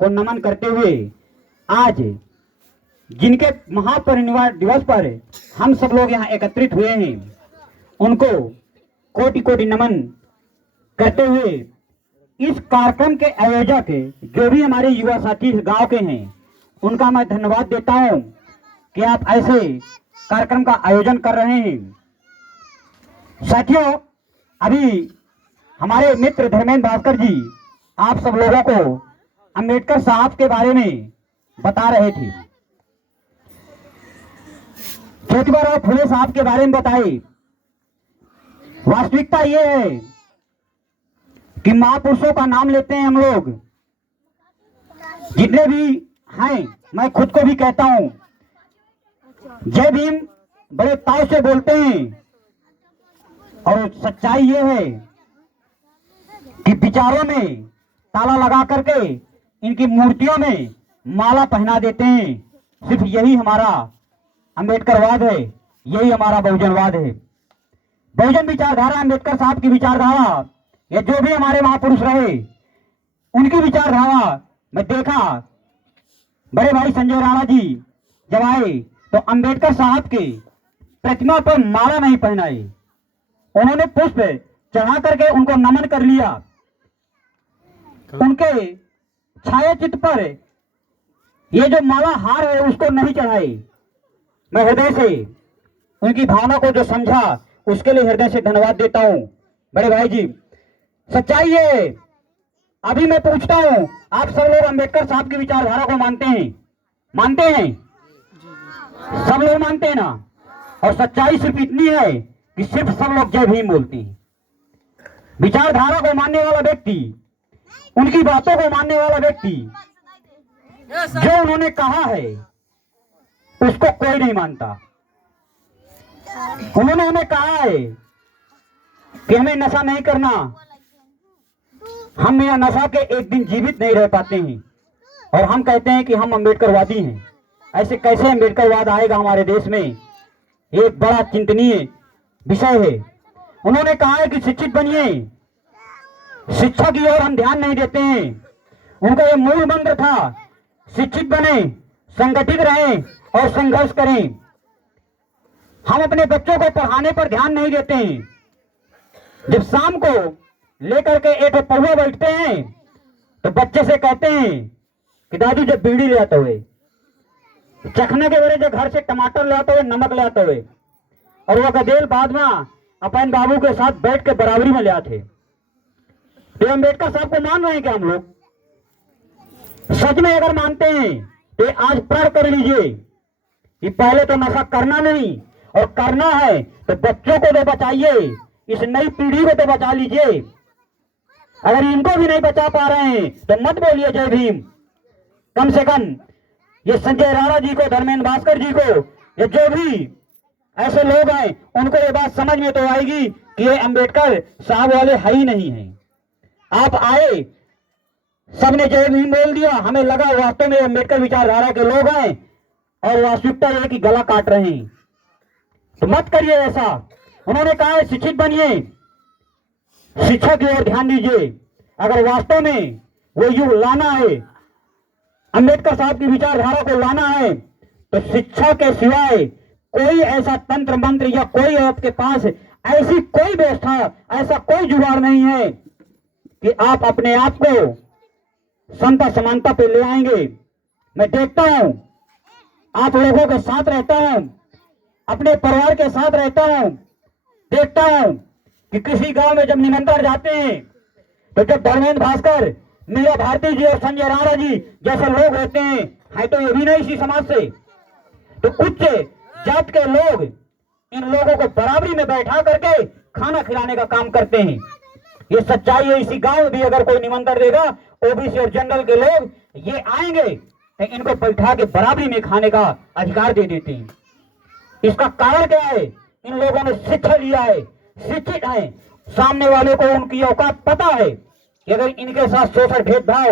को नमन करते हुए आज जिनके महापरिनिर्वाण दिवस पर हम सब लोग यहाँ एकत्रित हुए हैं, उनको कोटि कोटि नमन करते हुए इस कार्यक्रम के आयोजक जो भी हमारे युवा साथी गांव के हैं, उनका मैं धन्यवाद देता हूं कि आप ऐसे कार्यक्रम का आयोजन कर रहे हैं। साथियों, अभी हमारे मित्र धर्मेंद्र भास्कर जी आप सब लोगों को अंबेडकर साहब के बारे में बता रहे थे। ज्योतिबा फुले साहब के बारे में बताए। वास्तविकता ये है कि महापुरुषों का नाम लेते हैं हम लोग, जितने भी हैं, मैं खुद को भी कहता हूं, जय भीम बड़े ताव से बोलते हैं। और सच्चाई ये है कि विचारों में ताला लगा करके इनकी मूर्तियों में माला पहना देते हैं। सिर्फ यही हमारा अंबेडकरवाद है, यही हमारा बहुजनवाद है। बहुजन विचारधारा, अंबेडकर साहब की विचारधारा, या जो भी हमारे महापुरुष रहे उनकी विचारधारा मैं देखा। बड़े भाई संजय राणा जी जब आए तो अंबेडकर साहब के प्रतिमा पर माला नहीं पहनाई, उन्होंने पुष्प चढ़ा करके उनको नमन कर लिया। उनके छायाचित्र पर ये जो माला हार है उसको नहीं चढ़ाए। मैं हृदय से उनकी भावना को जो समझा उसके लिए हृदय से धन्यवाद देता हूं। बड़े भाई जी, सच्चाई है। अभी मैं पूछता हूं, आप सब लोग अंबेडकर साहब की विचारधारा को मानते हैं? मानते हैं? सब लोग मानते हैं ना? और सच्चाई सिर्फ इतनी है कि सिर्फ सब लोग जय भीम बोलते हैं। विचारधारा को मानने वाला व्यक्ति, उनकी बातों को मानने वाला व्यक्ति, जो उन्होंने कहा है उसको कोई नहीं मानता। उन्होंने हमें कहा है कि हमें नशा नहीं करना, हम बिना नशा के एक दिन जीवित नहीं रह पाते हैं, और हम कहते हैं कि हम अंबेडकरवादी हैं। ऐसे कैसे अंबेडकरवाद आएगा हमारे देश में? एक बड़ा चिंतनीय विषय है। उन्होंने कहा है कि शिक्षित बनिए, शिक्षा की ओर हम ध्यान नहीं देते हैं। उनका ये मूल मंत्र था, शिक्षित बने, संगठित रहें और संघर्ष करें। हम अपने बच्चों को पढ़ाने पर ध्यान नहीं देते हैं। जब शाम को लेकर के एक पौवा बैठते हैं तो बच्चे से कहते हैं कि दादू जब बीड़ी ले आते हुए, चखने के बेरे जो घर से टमाटर ले आते हुए, नमक ले आते हुए, और वो गदेल बाद में अपन बाबू के साथ बैठ के बराबरी में ले आते। तो अंबेडकर साहब को मान रहे हैं क्या हम लोग? सच में अगर मानते हैं तो आज प्रण कर लीजिए कि पहले तो नशा करना नहीं, और करना है तो बच्चों को तो बचाइए, इस नई पीढ़ी को तो बचा लीजिए। अगर इनको भी नहीं बचा पा रहे हैं तो मत बोलिए जय भीम। कम से कम ये संजय राणा जी को, धर्मेंद्र भास्कर जी को, ये जो भी ऐसे लोग हैं, उनको ये बात समझ में तो आएगी कि ये अंबेडकर साहब वाले है ही नहीं है। आप आए, सबने जय भीम बोल दिया, हमें लगा वास्तव में अंबेडकर विचारधारा के लोग हैं, और वास्तविकता यह है कि गला काट रहे हैं। तो मत करिए ऐसा। उन्होंने कहा है शिक्षित बनिए, शिक्षा की ओर ध्यान दीजिए। अगर वास्तव में वो युग लाना है, अंबेडकर साहब की विचारधारा को लाना है, तो शिक्षा के सिवाय कोई ऐसा तंत्र मंत्र या कोई आपके पास ऐसी कोई व्यवस्था, ऐसा कोई जुगाड़ नहीं है कि आप अपने आप को समता समानता पे ले आएंगे। मैं देखता हूं, आप लोगों के साथ रहता हूं, अपने परिवार के साथ रहता हूं, देखता हूं कि किसी गांव में जब निमंत्रण जाते हैं तो जब धर्मेंद्र भास्कर, मीरा भारती जी और संजय राणा जी जैसे लोग रहते हैं तो ये भी नहीं इसी समाज से, तो उच्च जात के लोग इन लोगों को बराबरी में बैठा करके खाना खिलाने का काम करते हैं। ये सच्चाई है। इसी गांव में भी अगर कोई निमंत्रण देगा, ओबीसी और जनरल के लोग ये आएंगे तो इनको बैठा के बराबरी में खाने का अधिकार दे देते हैं। इसका कारण क्या है? इन लोगों ने शिक्षा लिया है, शिक्षित है, सामने वाले को उनकी औकात पता है कि अगर इनके साथ शोषण भेदभाव